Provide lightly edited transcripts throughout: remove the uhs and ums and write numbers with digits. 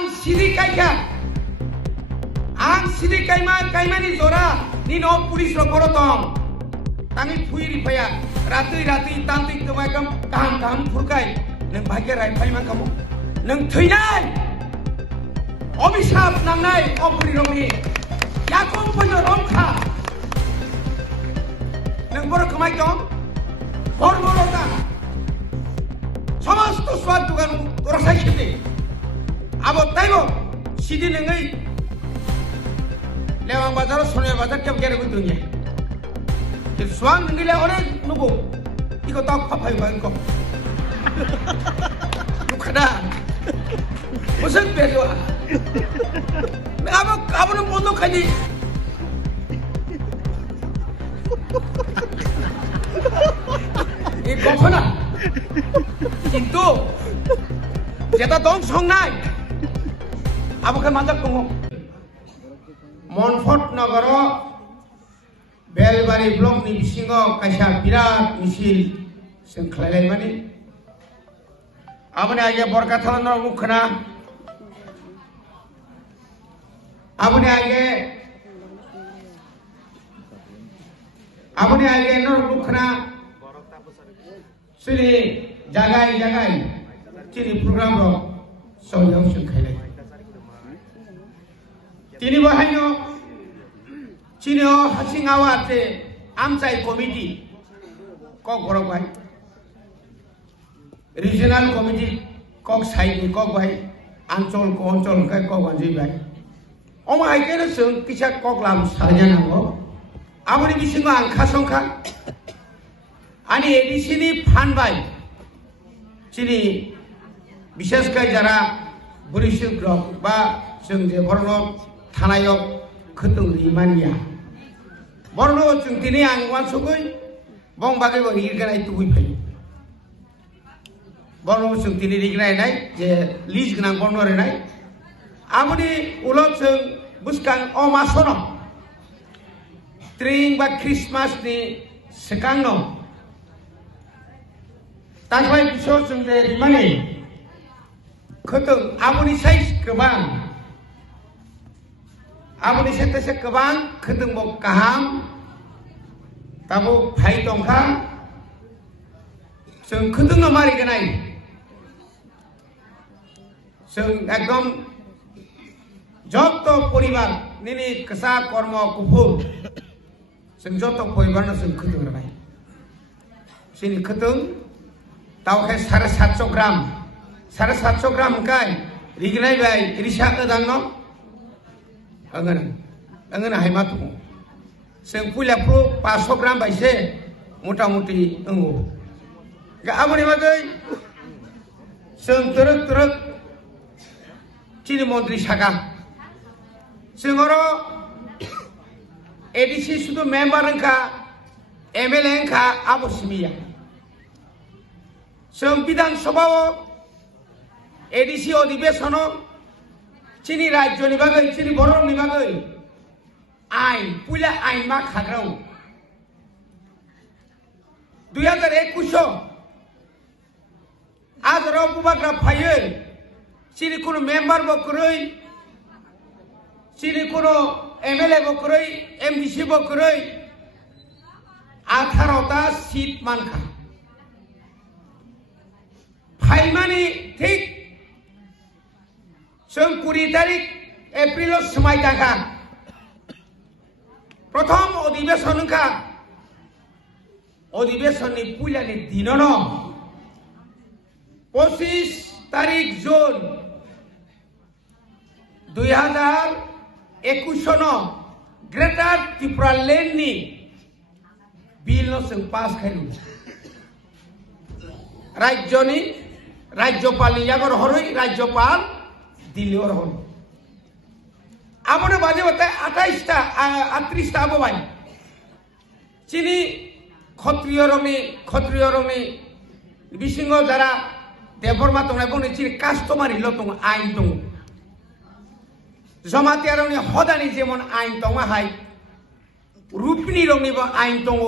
ang sidi kaimani zora ni no pulis lo korotong tangi puiri paya ratui tantik kemakam kaham furkai neng bahagia rai pai man kamu neng thuinai obisap nangnai opuri romi yakum pujo romkha neng boro kamai dong বর্বরতা সমস্ত সব দোকান রসাই খেতে আবার তাইব সিদি নেই লেওয়াং বাজার সোনিয়া বাজার কেউ গেলে দুনিয়া কিন্তু সোয়াং নিলে অনেক নবো ইকো তাও ফাফাই বাঙ্ক 누카다 무슨 배도야 아버는 못독하니 이 거커나 কিন্তু যেটা দং সংনাই আবুকে মাজাক দङ মনফট নগর বেলবারি ব্লকनि बिसिङाव कायसा बिराद मिছিল जों खालायलायमानि आबुनि आगे बरकाथान मुखना आबुनि आगे नर मुखना सिरि जागाय चिनि प्रोग्राम रो सौयाव संखायलाय तिनि बाहायनो चिनिओ हासिङावाते आमचाय कमिटी कक बरबाय রিজিনাল কমিটি কক সাইনি কক বাই অঞ্চল কাই কক বানজই বাই অমা হাইকেनो जों किसा কক लाम साजानांगौ आबुनि बिसिङाव आं खासंखा आनि एडिसिनि फानबाय चिनि बिसेसकै जारा बुरिसिं ब्लक बा जों जे बरनो थानायाव खोतों रिमानिया बरनो जों दिनै आं वानसुगै बं बागै बं हिरगानाय तुबै फै बरनो जों दिनै रिगनायनाय जे लिज गोनां बरनो रेनाय आबुनि उलट जों बुसकां अमासनो ट्रेनिं बा क्रिसमासनि सिगांनो तांबाय बिसोर जों जे रिमानि खोतों आबुनि साइज गोबां आबुनि सेतेसे गोबां खोतों बो गाहाम ताबो फाइ दंखा जों खोतोंनो मारि गोनाय जों एकदम যত পরিবার নিনি কসা কর্ম কুফুর जों যত পরিবারनो जों खोतों राय सिनि खोतों तावखे 750 ग्राम 750 ग्राम काय रिगनाय बाय रिसा ओदांनो अंगन हायमा दङ जों पुलाफ्रु 500 ग्राम बायसे मथा मथि ओंगो आबुनि बागै जों तरक चिनि मन्त्रि सागा जोंरो एडिसी सुदु मेम्बार का एमएलए का आबसिमिया जों विधान सभाव एडिसी अधिवेशन चिनि राज्यनि बागै चिनि बर'नि बागै आइन पुला आइन मा खाग्राव 2021 आजराव बुबाग्रा फायो चिनि कुनु मेम्बार बकरै चिनि कुनु एमएलए बकरै एमडीसी बकरै 18टा सीट मानखा फाइमानि ठीक जों 20 तारिख एप्रिल समाय दाखा प्रथम अधिवेशनखा अधिवेशननि पुलानि दिननो 25 तारिख जून 2021 नो ग्रेटर त्रिपुरा लेन्डनि बिल जों पास खायलु राज्यपालनि यागर हरै राज्यपाल दिल्लीवर हर आबोनो बाजे बताय 38 टा आबोबाय चिनि क्षत्रिय रंनि बिसिङाव जारा देबरमा दंनाय बनि चिनि कास्टमारि ल दं आइन दं जमातियारनि हदानि जेमन आइन दङ हाय रुपनि रंनिबो आइन दङ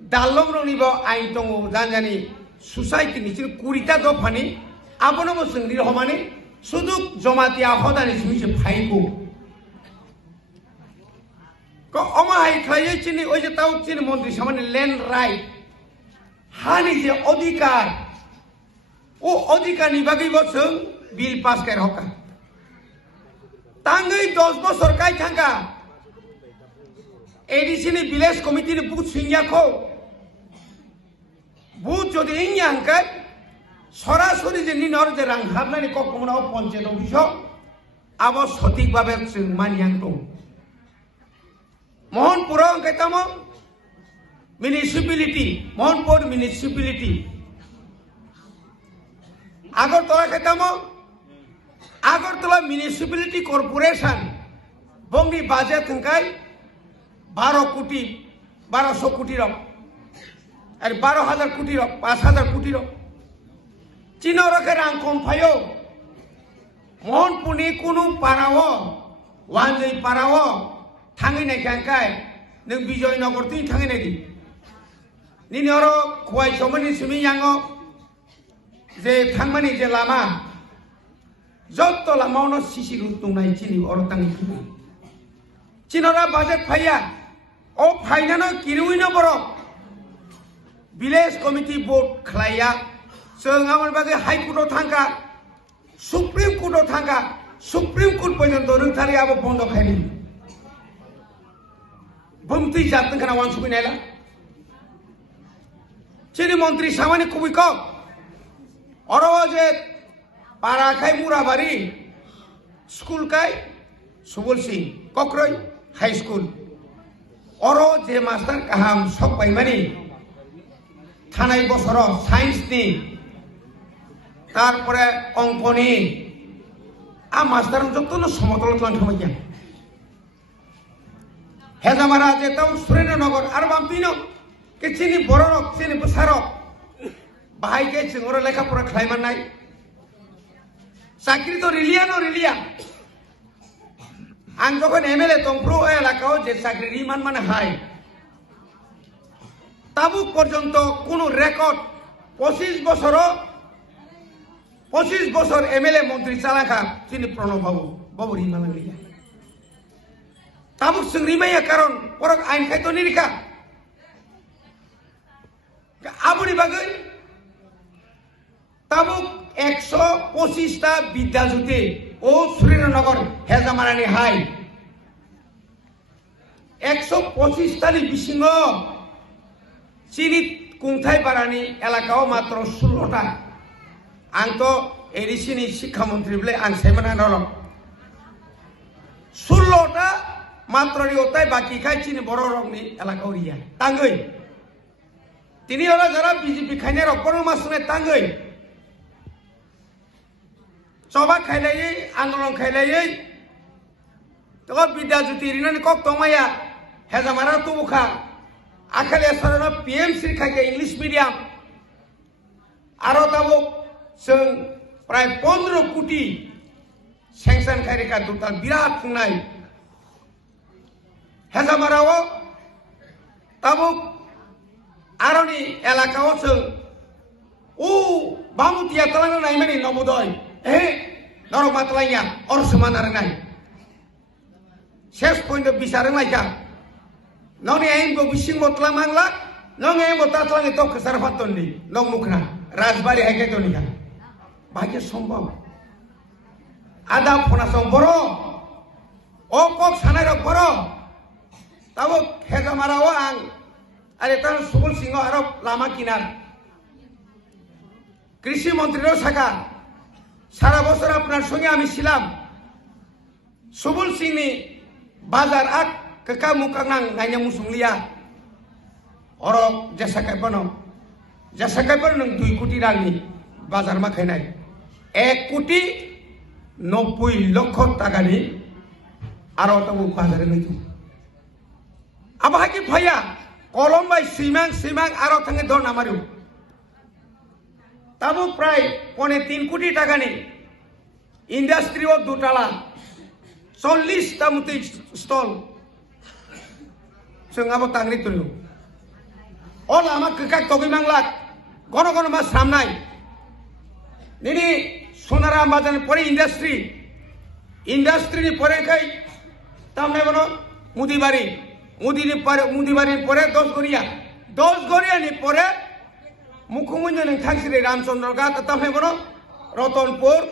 दालम रंनिबो आइन दङ जानजानि सोसाइटिनि चिनि 20टा दफानि आबोनो जोंनि हमानि Suduk jomati ahodan ismi je phaiku. Ko oma hai khlaye chini oi je tau chini mantri samane land right. Hani je odhikar. O odhikar ni bagi bochung bill pass kar hoka. Tangai 10 বছর kai thanga. Edisini village committee ni booth singya ko. Booth jodi inyang kai সরাসরি যে নিনর যে রাং হাবনানি কখনো panchayat office আব সঠিকভাবে মানিয়াং দং Mohanpur অঙ্কাইতাম municipality Mohanpur municipality Agartala খাইতাম Agartala municipality corporation বঙ্গি budget থংকাই 12 কোটি 1200 কোটি রক আর 12000 কোটি রক 5000 কোটি rock Cino roke rang kompayo Mohanpurni kunu parawo Wanjai parawo Thangi nai kangkai Nung Bijoy Nagar tui thangi nai di Nini oro kuwai somani simi yango Je thangmani je lama Jotto lama ono sisi rutung nai chini oro tangi kini Cino ra budget phaya O phaya no kirui no boro Village Committee Board khlaya Seng amar bagi High Court thangka, Supreme Court thangka, Supreme Court পর্যন্ত নংথারি আবো বন্ধ খাইনি বমতি জাতন খানা one সুবি নাইলা চিনি মন্ত্রী সামানি খুবই কম অরো যে পাড়া খাই মুরাবাড়ি স্কুল কাই সুবল সিং কক্রই হাই স্কুল অরো যে মাস্টার কাহাম সব পাইমানি থানাই বছর সায়েন্স নি তারপরে অঙ্কনি আ মাস্টার যত সমতল সমস্যা হেজামারা যে তাও সুরেন্দ্রনগর আর বাম্পিনো কে চিনি বড়রক চিনি বসারক বাহাইকে চিংরা লেখাপড়া খাইমান নাই চাকরি তো রিলিয়া আং যখন এমএলএ তংপ্রু এলাকাও যে চাকরি রিমান মানে হাই তাবুক পর্যন্ত কোন রেকর্ড 25 বছর এমএলএ মন্ত্রী চালাখা চিনি প্রণব বাবু রিমালাঙ্গিয়া তাবুক সং রিমাইয়া কারণ পরক আইন খাইতো নিরিখা আবুনি বাগৈ তাবুক 125টা বিদ্যাজ্যোতি ও সুরেন্দ্রনগর হেজামারানি হাই 125টানি বিসিঙ্গ চিনি কুংথাই পাড়ানি এলাকাও মাত্র 16টা আং তো এডিসিনি শিক্ষামন্ত্রী বলে আং সেমানা নরম 16টা মাত্র ওটাই বাকি খাই চিনি বড় রংনি এলাকাও রিয়া তাঙ্গই তিনি ওরা যারা বিজেপি খাইনে রকমের মাসুমে তাঙ্গই সবা খাইলাই আন্দোলন খাইলাই তো বিদ্যাজ্যোতি রিনানি কক তমায়া হেজামারা তুবুখা আখালে সারানো পিএমসি খাইকে ইংলিশ মিডিয়াম আরো তাবো जों प्राय 15 কোটি স্যাংশন খাইরেখা দুটাল বিরাট খুंनाय হেজামারাও তাবুক আরনি এলাকাও जों ও বামুতিয়া তালানো নাই মানে নবোদয় নরক মাতলাইয়া অর সমানার নাই শেষ পর্যন্ত বিচারে লাইকা ননি আইনগো বিসিং বতলা মাংলা নং আইন বতা তালাঙ্গে তো খসার ফাতনি নং মুখনা রাজবাড়ি হাইকে দনিকা ভাগ্য সম্ভব আদা ফোনাসং বড় ও কক সানাইর বড় তাবো হেজামারাও আং আরে তার সুবল সিংহ আরো লামা কিনার কৃষি মন্ত্রীরও শাখা সারা বছর আপনার সঙ্গে আমি ছিলাম সুবল সিংনি বাজার আক কাকা মুকাং নাইয়া মুসুংলিয়া অরক জেসাকাইপন নং 2 কোটি রাংনি বাজার মা খাইনাই 1 কোটি 90 লক্ষ টাকানি আরো তাবো বাজারে লইতো আবাহাকি ভাইয়া কলম বাই সিমাং আরো থাঙ্গে ধর নামারু তাবো প্রায় 3.5 কোটি টাকানি ইন্ডাস্ট্রিও দুটালা 40টা মতো স্টল जों आबो तांग्रि तुलु ओ लामा ककाक तगै मांगला गन गन मा सामनाय निनि Sonaram bajan pore industry ni pore kai tamne bono Mudibari pore 10 Goria ni pore Mukhumanya nang thangsiri Ramchandra ga tamne bono Ratanpur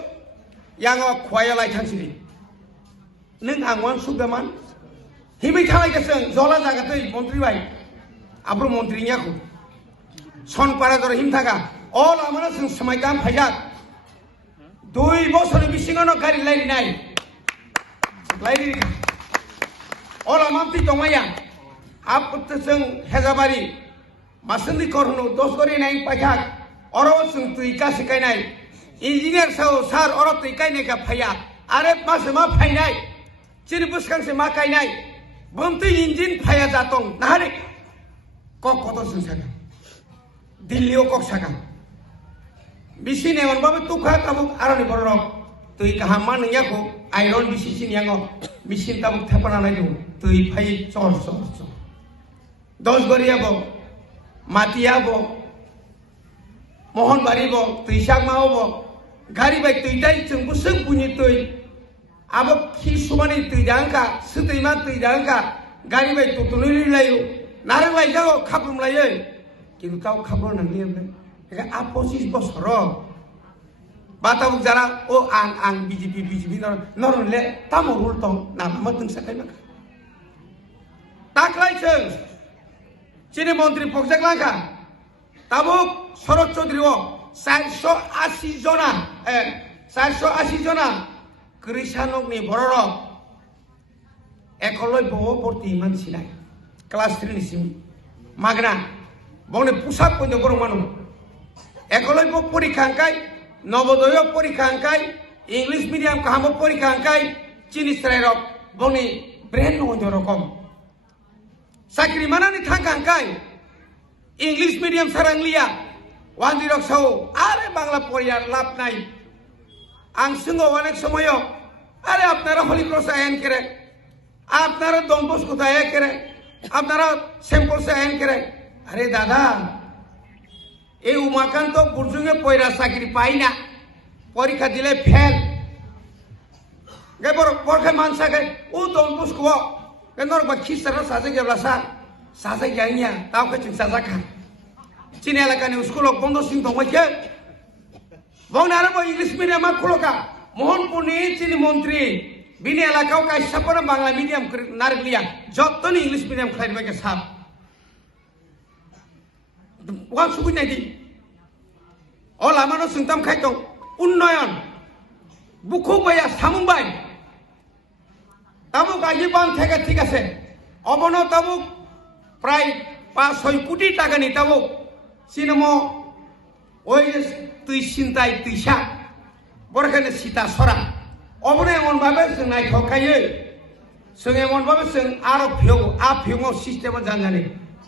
yang khwaya lai thangsiri nang angwan sugaman hibi thalai kaseng jola jaga tei mantri bai abro mantri nya ko sonpara dor him thaga all amana sing samaikam phajak 2 বছর বিসিংনো গাড়ি লাইনি নাই লাইনি all amamti tongmaya aput sing hezabari masandi korno 10 gori nai phajak oro sing tuika sikai nai engineer sao sar oro tuikai nei ka phaya are mas ma phainai chiri buskang se ma kainai bumti engine phaya jatong nahari kok koto sing saka dillio kok saka Bisi newan babe tukha tabuk arani borok tui kahaman nyako iron bisi sin yango bisin tabuk thapana nai du tui phai chor 10 goriya bo matia bo mohon bari bo tui sakma bo gari bai tui dai chung busung puni tui abo khi sumani tui jangka sutui ma tui jangka gari bai tutunuri layu nare bai jago khapum layu কিন্তু তাও খবর না নিয়ে এটা 25 বছর বাতাবুক যারা ও আং BJP নরলে তামো উল্টো না মতন সাকাই না তাকলাইছেন চিনি মন্ত্রী পকজাক লাঙ্কা তাবুক শরৎ চৌধুরী ও 480 জনা কৃষানকনি বড় একলয় বহ ভর্তি মানসি নাই ক্লাস 3 নিসিম মাগনা বনে পোশাক পর্যন্ত বড় মানুষ একলব্য পরীক্ষা আঙ্কাই নবোদয় পরীক্ষা আঙ্কাই ইংলিশ মিডিয়াম কাহাম পরীক্ষা আঙ্কাই চিনিস রায়রক বনে ব্রেন নয় রকম চাকরি মানানি থাকা আঙ্কাই ইংলিশ মিডিয়াম সারাংলিয়া ওয়ান জিরক সাও আরে বাংলা পড়িয়ার লাভ নাই আং সঙ্গে অনেক সময় আরে আপনারা হলিক্রস আইন করে আপনারা দম্বস কোথায় করে আপনারা স্যাম্পল সে আইন করে আরে দাদা এই উমাকান্ত বুর্জুঙ্গে পয়রা চাকরি পাই না পরীক্ষা দিলে ফেল গেবর পরখে মানসাকে ও দম্বস কো কেনর বা খিসারা সাজে গেবলাসা সাজে গাইনিয়া তাওকে চিন সাজা খা চিনি এলাকানি স্কুল বন্ধ সিং দমাইছে বংনারে বো ইংলিশ মিডিয়াম খুলকা মোহনপুরনি চিনি মন্ত্রী বিনি এলাকাও কাইসাপর বাংলা মিডিয়াম নারগলিয়া যতনি ইংলিশ মিডিয়াম খাইবাকে সাপ ওয়ান সুবি নাইদি ও লামানো সিংতাম খাইতো উন্নয়ন বুখুক বাইয়া সামুংবাই তাবুক আইজি বান থেকে ঠিক আছে অবন তাবুক প্রায় 5-6 কোটি টাকা নি তাবুক সিনেমা ওই তুই চিন্তাই তুইসা বরখানে সীতা সরা অবনে এমন ভাবে जों নাইখকাयो जों এমন ভাবে जों আরো ফিউ সিস্টেম জানজানি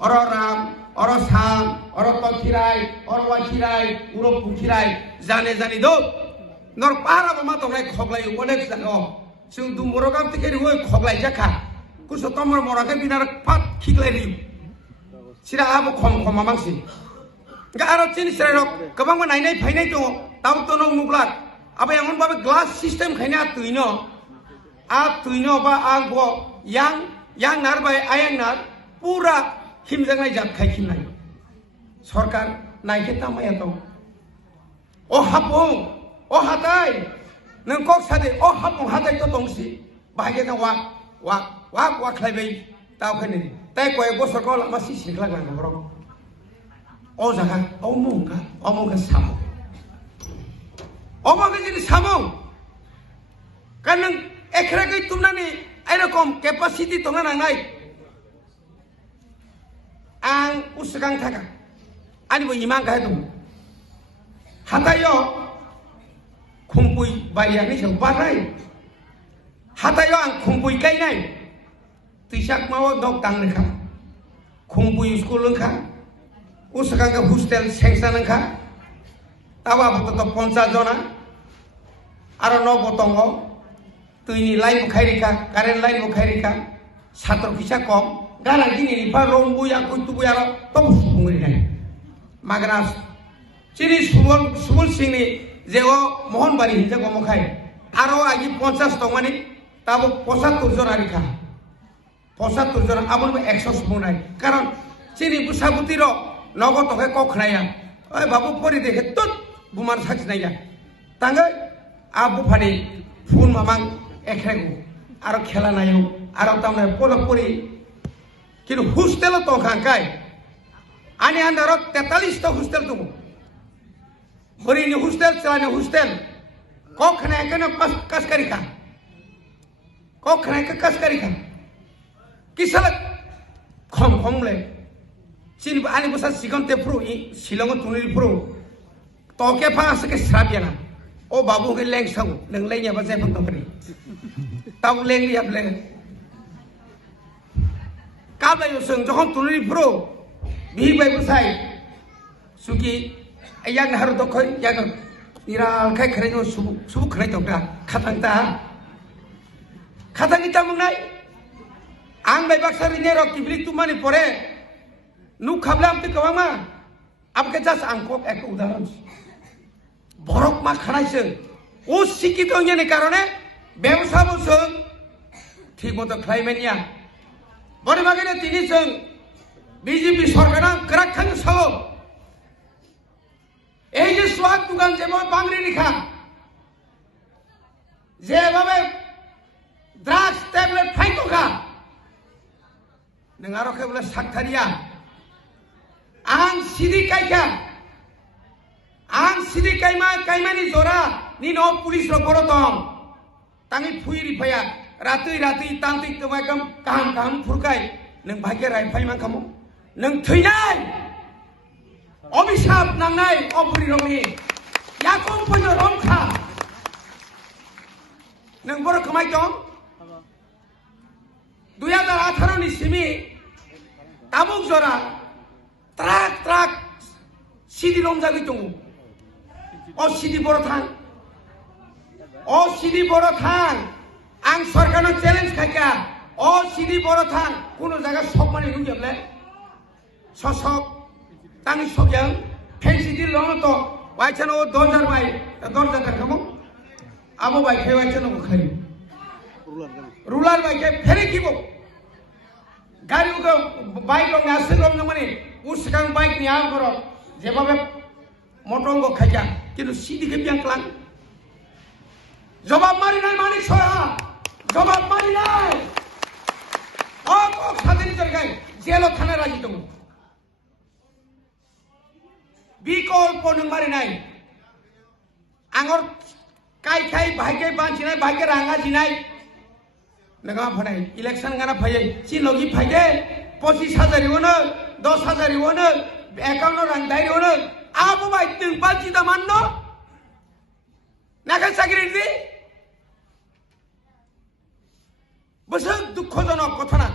অর রাম অর সাম অর তখিরাই অর ওয়াখিরাই উরো পুখিরাই জানে জানি দো নর পারা মা তোমরা খগলাই অনেক জানো जों দুমরগাম থেকে ওই খগলাই জাখা কুসো তমর মরাকে বিনার পাত খিকলাই রি সিরা আবো খম মাংসি আরো চিনি সেরক গোबां নাইনাই ফাইনাই দङ তাও তো নং নুब्ला আবে এমন ভাবে গ্লাস সিস্টেম খাইনা তুইনো বা আং ব yang nar bai ayang nar pura himjangnai jat khaikhinai সরকার নাইকে তামায়া দং ও হাপং ও হাতাই নং কক সাদে ও হাপং হাতাই তো দংসি বাহাগে না ওয়াক খাইবাই তাও খাইনি তাই কয়েক বছর কল আমার সিসিংলা গান বড় ও জায়গা অমুঙ্গা সামো অমুঙ্গা যদি সামো কারণ নং এখরাকে তুমনানি এরকম ক্যাপাসিটি তোমরা নাংনাই আং উসগাং থাকা আনিবো ইমান গায় দং হাতাইও খুমপুই বাইয়ানি সেও বানাই হাতাইও আং খুমপুই গাইনাই তুইসাক মাও দক তাং লেখা খুমপুই স্কুল লেখা উসগাং হোস্টেল সেংশন লেখা তাও আপাতত 50 জনা আর নবতঙ্গ তুইনি লাইন খাইরিকা কারেন্ট লাইন খাইরিকা ছাত্র ফিসা কম গানা দিনে নিফা রং বুয়া কুতু বুয়া তো সুমুরি নাই মাগরাস চিনি সুবল সিংনি যে ও মোহনবাড়ি হিংসা গমখায় আরো আগে 50 দং মানে তাবো 75 জন আরিখা 75 জন আবার 100 সময় কারণ চিনি বুসাবুতির নগদ হয়ে কখনায়া ওই বাবু পরি দেখে তো বুমার সাক্ষী নাইয়া তাঙ্গে আবু ফাড়ি ফুল মামাং এখরেগু আরো খেলা নাইও আরো তামনে পলক পরি কিন্তু হোস্টেল তো খাঙ্কায় আনি আন্দার 43টা হোস্টেল তো হরিনি হোস্টেল চালানি হোস্টেল কখনায় কেন কাজকারি খা কখনায় কাজকারি খা কিসালা খম খমলে চিন আনি বসা সিগন্তে প্রো শিলং তুনির প্রো তকে ফাঁসকে স্রাবিয়ানা ও বাবু কে লেং সাউ নং লেংয়া বা যেফন তকরি তাও লেং ইয়াবলে কাবলায়ো जों যখন তুনির প্রো বি বাই বসাই সুকি yang harus dokoi yang iral kai keren subuh keren dokter khatang kita mengenai ang bayi baksa ini rok kibrik tu mani pore nu khablam tu kawama ab ke jas angkok ek udaharan borok ma khanai se o sikito ni karone ব্যবসা বসং ঠিক মতো খাইবেন ইয়া বড় বাগিনে তিনি जों BJP সরকারা করাক খান Sao এই যে সোয়াদ দোকান যেমন বাংরি রেখা যেভাবে ড্রাগস ট্যাবলেট ফাইতো খা নों আরো কেবল সাকথারিয়া আং সিদি কাইকা আং সিদি কাইমানি জোরা নি ন পুলিশ র বড় দম তাঙ্গি ফুইরি ফায়া রাতুই তান্তিক তোমাকম কাহাম ফুরকাই नों ভাগ্য রাইফাই মানখামো नों থৈনাই অভিশাপ নাংনাই অপুরি রংনি ইয়াকম পয়জো রংখা नों বড় কমাই দম 2018 नि सिमी तामुक जरा ट्राक सिदी रंजागै दङ अ सिदी बड़ थां आं सरकारनो चैलेंज खायका अ सिदी बड़ थां कोनो जायगा सब माने नुजोबले ससक तांनि सबजों फेंसि दिल लं तो वाइचनो 2000 बाय 2000 खामो आबो बाय खे वाइचनो खारि रूलर बाइक फेरे किबो गाड़ी को बाइक रो नासे रो नमने उसकां बाइक नि आं करो जेबाबे मोटरंग खाजा किन्तु सिदी के बियांक्लां जवाब मारि नाय मानिक सरा जवाब मारि नाय ओ सादिन जरगाय जेलो थाना राजी दङ बिकल्प नों मारि नाय आंगर काई भाग्य बांचिनाय भाग्य रांगा जिनाय नोंहा फनाय इलेक्शन गाना फैयै चिनलगि फैदे 25,000 इवनो 10,000 इवनो एकाउन्ट रां दाइवनो आबो बाय नों बाजि दामान न नाका सागिरिदि बसो दुखजनक घटना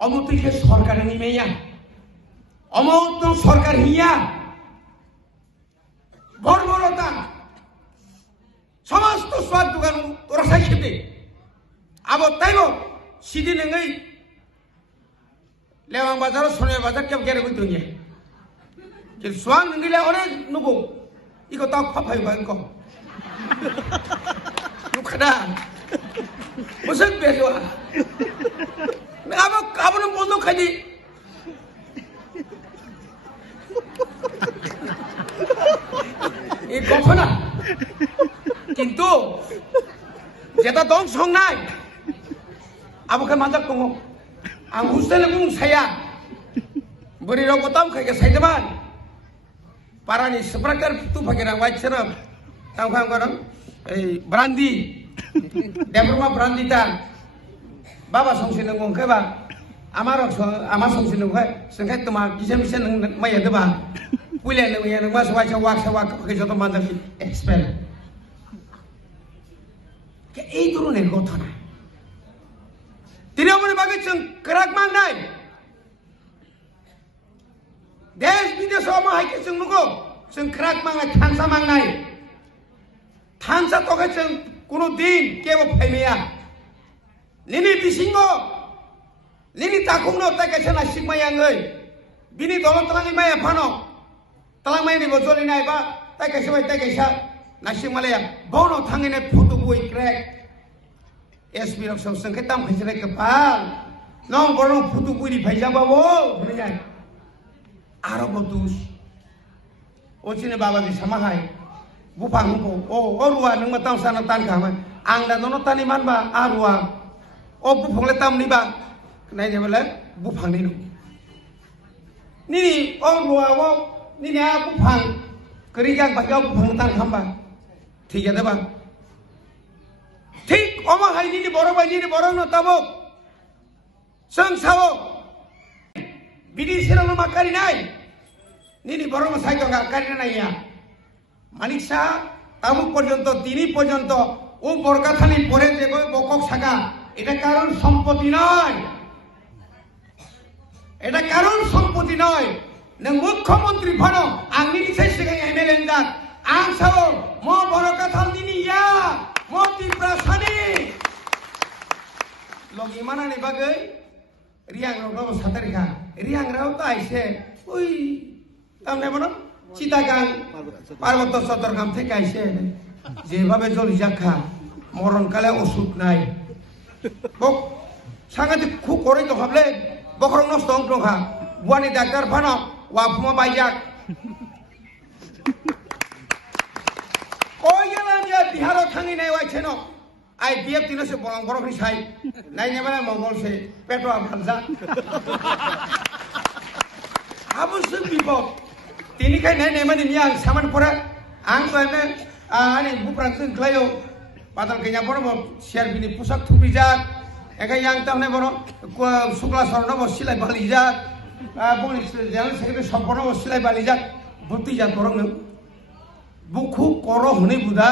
अमतिके सरकार निमेया अमत सरकार हिया बर्बरता समस्त स्वाद दुकान रसाय खेबे अब ताइबो सिदी नङै लेवां बाजार सोने बाजार केब गेरे गु दुनिया के स्वां नङैले अरे नुबो इको ता फाफाय बांको नुखदा मोसक बेजवा अब न बन्द खादि এই ঘটনা কিন্তু যেটা দং সংনাই আবকে মাজাক দङ आं हस्टेल बुं साया बोरि रो गतम खायके साइदमान पारानि सप्राकार तु फाकेरा वाइचरा तांखां गरम ए ब्रान्दी देबरमा ब्रान्दिता बाबा संसे नंगौ खायबा आमार संसे नंगौ संखाय तमा गिजेम से नों माय देबा पुले नों या नों वास वाक के जतो माजाक एक्सपेल के এই ধরনের ঘটনা तिरमने बागे जों कराक मांगनाय देश विदेश मा हायके जों नुगो जों कराक मांगनाय थांसा तके जों कोनो दिन केबो फायनाया निनि बिसिंगो निनि ताकुंनो ताकेसना सिगमायांगै बिनि दलतलांनि माया फानो तलांमायनि बजलिनाय बा tai kaisa bai tai kaisa nasing malaya bono thangine photo boi crack SB rok song kai tam khaisai kapal nong bono photo boi ri phaisa babo hunai aro botus ochine baba di samahai bupang ko o ruwa nang matang sana tan ka ma ang da nono tani man ba arwa o bupang le tam ni ba nai je bale bupang ni no ni o ruwa wo ni na bupang kri gang ba ga bupang tan khamba ঠিক আছে ba ঠিক oma hai ni boro ba ni boro no tabo sang sao bidi sira no makari nai ni boro ma sai ga kari nai ya মানিক শাহ তাবুক পর্যন্ত তিনি পর্যন্ত ও বরকাথানি পরে দেব বকক শাখা এটা কারণ সম্পত্তি নয় এটা কারণ সম্পত্তি নয় নং মুখ্যমন্ত্রী ভানো আংনি নিছে সিগাং এমএলএ দাক আং সাও মো বরকাথাল দিনি ইয়া মো তিপ্রাসানি লগি মানানি বাগৈ রিয়াং রব সাতারিখা রিয়াং রাও তাইছে ওই তামনে বনো চিটাগাং পার্বত্য চট্টগ্রাম থেকে আইসে যেভাবে জলি যাখা মরণকালে ওষুধ নাই বক সাংঘাতিক খুব করে তো ভাবলে বখরং নষ্ট অংখা বুয়ানি ডাক্তার ফানো ওয়াফুমা বাইজাক কই গেলাম যে বিহারও থাঙি নাই ওয়াইছে ন আই বিএফ তিনসে বরং বরং সাই নাই নেবারে মঙ্গলসে পেটো আফালজা আবশ্যক বিপদ তিনি খাই নাই নাই মানে নিয়া সামান পরে আং কয়নে আনি বুপ্রাং जों clayo badal kenya boro bo siarbini pusak thubijak ekai yang tamne boro sukla sorno bo silai balijak boni general secretary সম্পন্ন bo silai balijak buti jak borong nang bukhu koro hune buda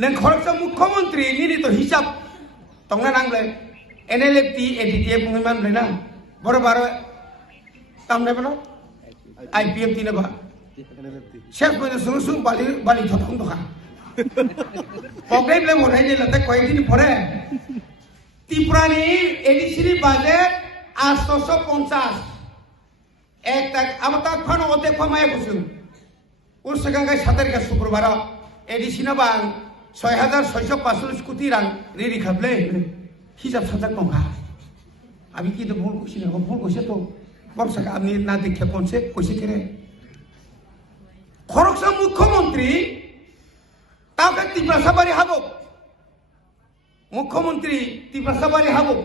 nang khoroksa mukhyamantri nini to hisab tongna nangle NLFT ADTF pungman blena boro baro tamne boro IPF tina ba chef ko sung bali thotong doka pokrai ble morai je lata koi din pore Tiprani edisiri budget 850 ek tak amata phano ote phamaya kusung ursagangai 7 tarik শুক্রবার edisina bang 6645 কোটি rang ri khable hisab sajak tongha abi ki to bhul kusi na bhul kose to বর্ষা আপনি না দেখে কোনছে কইছে কেরে খরকসা মুখ্যমন্ত্রী তাকে তিপ্রাসাবাড়ি হাবো মুখ্যমন্ত্রী তিপ্রাসাবাড়ি হাবো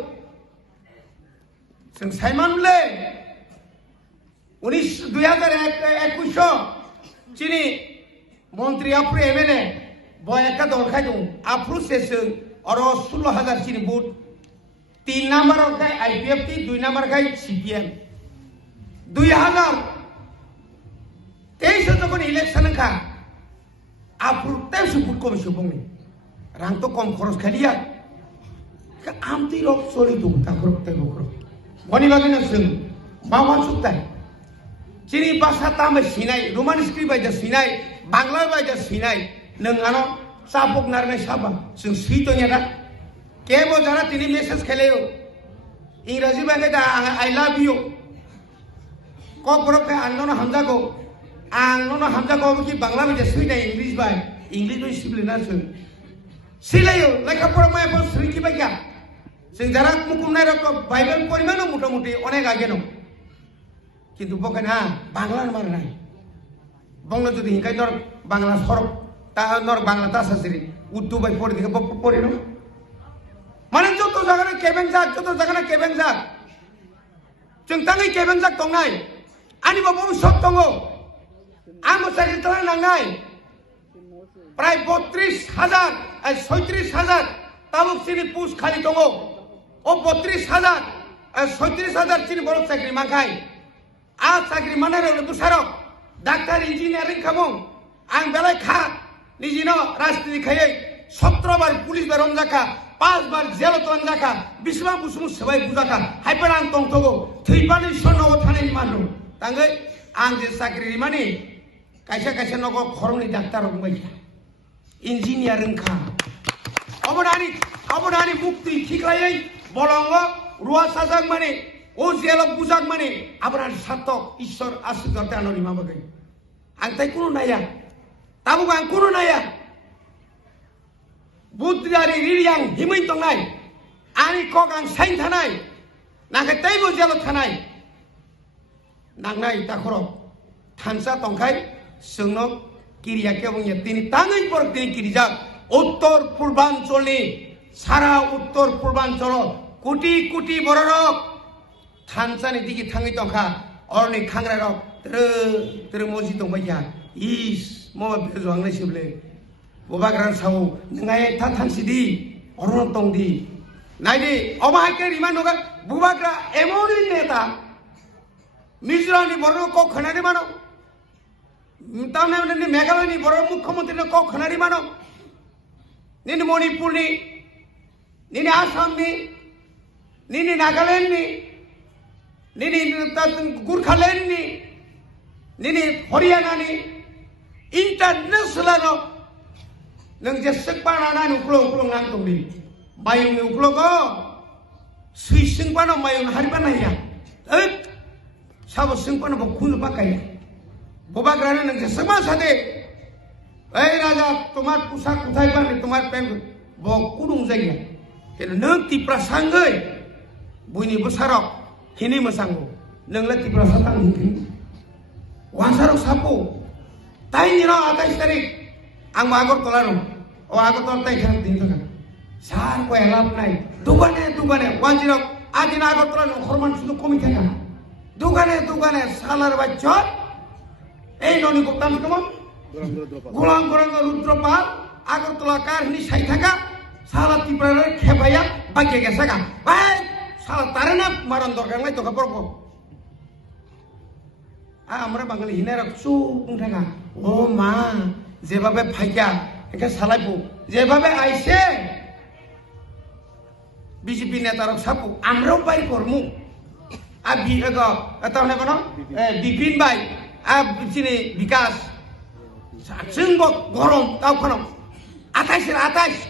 जों সাইমানলে 2021 চিনি মন্ত্রী আপ্রু এমএলএ বয়কা দরখাই দং আপ্রু সেসং আর 16000 চিনি বুট 3 নাম্বার কাই আইপিএফটি 2 নাম্বার কাই সিপিএম 2023 যখন ইলেকশন খা আপুর তেম সুপুর কমিশন বংনি রাং তো কম খরচ খালিয়া আমতি রক চলি দু তাকর তাই বকর বনি বাগিনা जों মাওয়ান সুতাই চিনি ভাষা তামে সিনাই রোমান স্ক্রিপ্ট বাইজা সিনাই বাংলা বাইজা সিনাই নং আনো চাপক নারনাই সাবা जों সিতনিয়া কেবো যারা তিনি মেসেজ খেলেও ইংরেজি বাংলা দা I love you kok borok ke angnono hamjago ki bangla me je sui dai english bai english bai siblina sun silayo lekha pora mai bo sri ki bai ya sing jara mukum nai rok bible porimano motamuti onek age no kintu bokan ha bangla mar nai bangla jodi hinkai dor bangla sorok ta nor bangla ta sasiri uddu bai pori dike pori no mane joto jagana kebeng jak जों tangai kebeng jak tongnai ani babu sottongo amo sakri tala nangai pray 32000 36000 tabuk sini pus khali tongo o 32000 36000 chini borok sakri makai a sakri manare busarok doctor engineering khamong ang belai kha nijino rajniti khaye 17 bar police বেরম জাকা 5 বার জেলত জাকা বিসবা বুসুম সবাই বুজাকা হাইপারাং টংটগো থৈবানি সনও থানানি মানো তাঙ্গै आं जे साख्रि माने कायसा नगो खरंनि doctor रंबाय engineer रोंखा अबनानि मुक्ति थिख्लायै बलंग रुवा साजाक माने ओ जेलक बुजाक माने आबनानि सातक ईश्वर आशीर्बाद दाननि माबागै आं ताइ कुनु नाया Tamu ang kuno na ya. Budari ririang himay tongnay. Ani kok ang sain thanay. Nakatay mo jalo thanay. Nangnay takoro. Thansa tongkai sungno kiriya ke bungya tini tangai por tini kirijak uttor purbancholi sara uttor purbancholo kuti kuti bororok thansa ni digi thangai tongkha orni khangra rok tere moji tongbai ya is mo bezo angle sible bobagran sau ngai tha thansidi orno tongdi naidi oma ke riman noga bubagra emoni neta Mizoram ni borok kok khanari mano Tamne ni Meghalaya ni borok mukhyamantri ni kok khanari mano Nini Manipur ni Nini Assam ni Nini Nagaland ni Nini Gurkhaland ni Nini Haryana ni international no nang jesek panana ni uklong nang tongdi mayung ni uklong ko suising pano mayung haribana ya Sabo singpana bo khun bakaya boba grana nang sama sade ei raja tomar pusak kuthai ban tomar pen bo kudung jaiya ken nang ti prasangai buini besarok hini masango nang la ti prasatang hini wansarok sapo tai ni no atai tarik ang magor tolano o agor tol tai khan din to sar ko elap nai dugane wanjirok adina agor tolano horman sudu komi kana Dugane salar bachot ei noni goptam kemon gulang rudropal agar tulakar ini sai thaka salat tiprare khebaya bagge gesaka bai salat tarana maran dorkan lai to kaporko আমরা বাঙালি হিনারা চুপ থাকা ও মা যেভাবে ফাইকা একে সালাইবো যেভাবে আইছে BJP নেতারা সাপু আমরাও বাই করমু Abi ego atau apa no? Bipin bay, sini bikas. Sengok gorong kau kono. Atas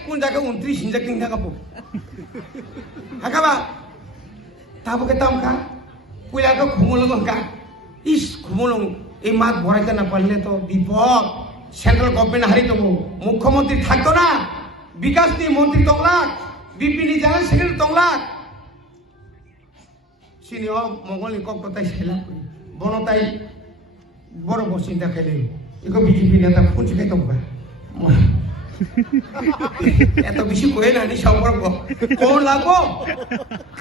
pun jaga untri sinjak tinggal kapu. Hakaba, tahu kita muka, kuliah kau kumulung muka. Is kumulung emat borakan apa le to bipok. Central government hari tu mukhyamantri thakto na. Bikas ni mantri tonglak, bipin ni jalan secretary tonglak. Sini Mongol ni kok kotai sela bono tai boro bosinta kele iko BJP neta punch ke to ba eto bishi ko ena ni saupor ko lago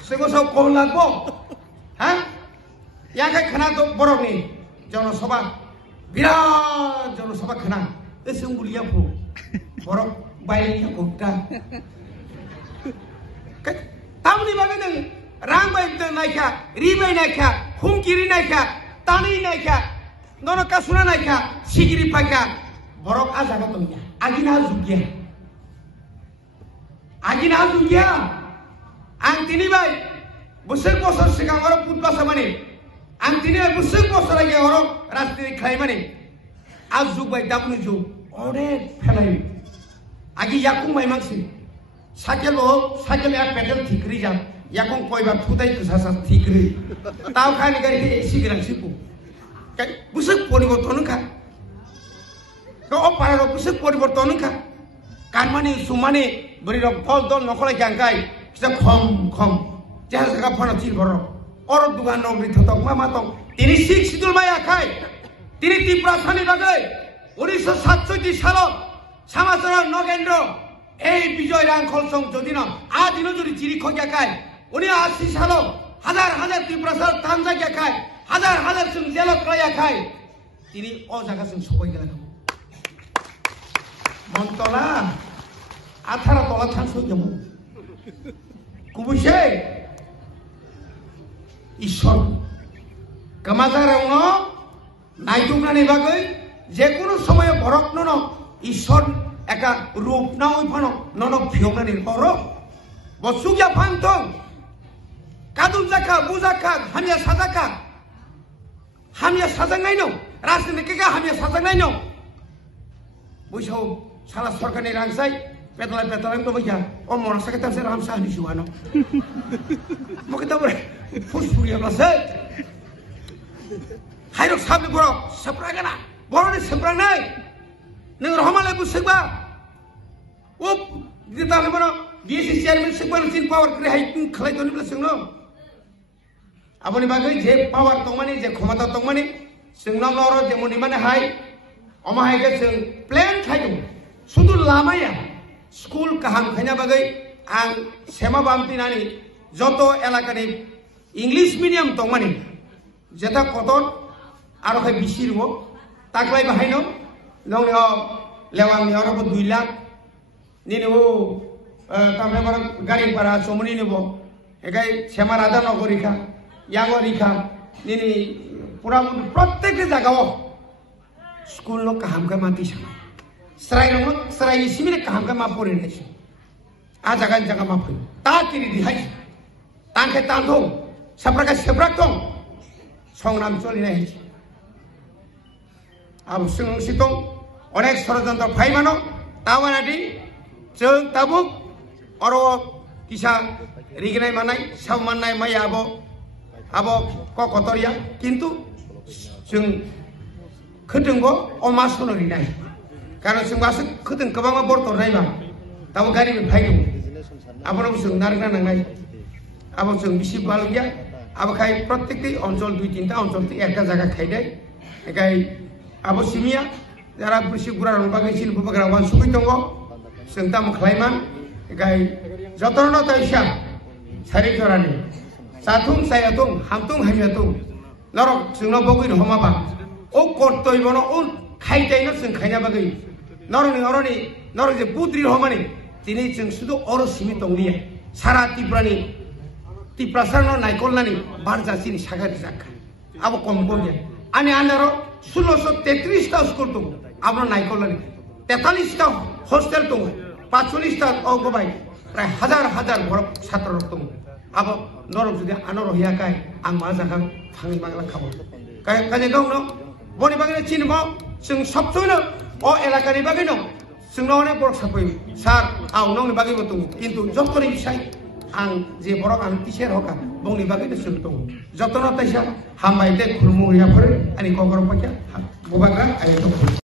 sego sab ko lago ha ya ka khana to borok ni জনসভা বিরাট জনসভা খানা এসে গুলিয়া পো borok বাইরে কোটা তামনি বাগে নং Rang baik tu naikah, ribai naikah, humkiri naikah, tani naikah, nono kasuna naikah, sigiri paikah, borok aja kau tunya, agina zugia, angtini baik, busuk bosor sekarang orang put basa mani, angtini baik busuk bosor lagi orang rasti khai mani, azuk baik dapun ju, ore felai, agi yakum baik maksi, sakel ya pedal tikri jam. Yakong koi bat putai kesasa tikri, tahu kan negara ini sigrang sipu, kan busuk poriborton kan, kau para rok busuk poriborton kan, kan mani sumani beri rok dol nokolai jangkai, kita kom, jangan sekarang pernah cil borok, orang dugaan nong beri totok mama tong, ini sik sidul maya kai, ini tiprasani bagai, 1967 সালত সামাচরণ নগেন্দ্র এই বিজয় রাং খলসং যদি না আদিনো যদি চিরি খোঁজা খায় 1980 সালত হাজার তীব্রসার তানজাগিয়া খায় হাজার जों জেলত করাইয়া খায় তিনি ও জায়গা जों সবাই গেলাম মন্তলা আথারা তলা থানসই যাব কুবুসে ঈশ্বর কামাজারাউনো নাইটুকনানি বাগৈ যে কোনো সময়ে বরক নন ঈশ্বর একা রূপ না ওই ফানো নন ভিয়নানি হর বসুগিয়া ফাংথং কাদুল জাকা বুজাকা হামিয়া সাজাঙ্গাই নো রাজনীতিকে হামিয়া সাজাঙ্গাই নো বৈশাও সারা সরকারনি রাংসাই পেতলাই তো বইয়া ও মনসাকে তাসে রামসা হানি সুয়ানো মকে তো বলে ফুসফুরিয়া লাসে হাইরক সাবনি বড় সাপ্রাগানা বড়নি সাপ্রাগানাই neng rohamale busegba o dita ne bono DSC chairman segban sin power kre hai khlai toni bla singno aboni bagai je power tongmani je khomata tongmani singna loro je moni mane hai oma hai ge sing plan thaidu sudu lamaya school kaham khaina bagai ang sema bamtinani joto elakani English medium tongmani jeta kotor aro khai bisirbo taklai bahaino nong lewang ni oro 2 lakh nini o tamne bar gari para somoni nebo egai sema radha nagorika yagorika nini pura প্রত্যেক জায়গাও school no কাহাম কা মাতি sama serai ni simile kaham ka ma pore nei a jaga ma pui ta kiri di hai tangke tandong sapraka sebrak tong songnam choli nei abu sing sitong onek ষড়যন্ত্র ফাইমানো tawanadi jeng tabuk oro kisa rignai manai samannai mai abo kokotoria kintu jeng khedengbo oma sonori nai karena jeng masuk khedeng kebang bortor nai ba tabu gari phaidu abono jeng narna nangnai abo jeng bisi balugya abo khai prottekti অঞ্চল 2-3টা অঞ্চল একটা জায়গা খাইদাই একাই abo simia jara bisi gurarong bagai sin bubagra wan sugui tongo sengtam khlaiman ekai jotorno taisa sari jorani sathum sayatung hamtung hamiatung norok singno bogui homaba o kortoi bono o khaidai no sing khaina bagai noroni je putri homani tini sing sudu oro simi tongniya sara tiprasarno naikolnani barja sini sagari jakka abo komkomya ani anaro 1633টা school তো আমরা নাইকলনি 43টা hostel তো 45টা অগবাই প্রায় হাজার বড় ছাত্র তো আব নরক যদি আনর হইয়া কাই আং মা জাকা থাঙ্গি বাংলা খাবো কাজে গাউনো বনি বাগিনে চিনবো जों सबसोनो ও এলাকানি বাগিনো जोंनो অনেক বড় সাপই স্যার আও নংনি বাগিবো তো কিন্তু যতনি বিষয় আং যে বড় আং টিচার হকা বংনি বাগিনো जों তো যতন তাইসা হামাইতে খুলমুরিয়া পরে আনি কগর পাকিয়া বুবাগা আই তো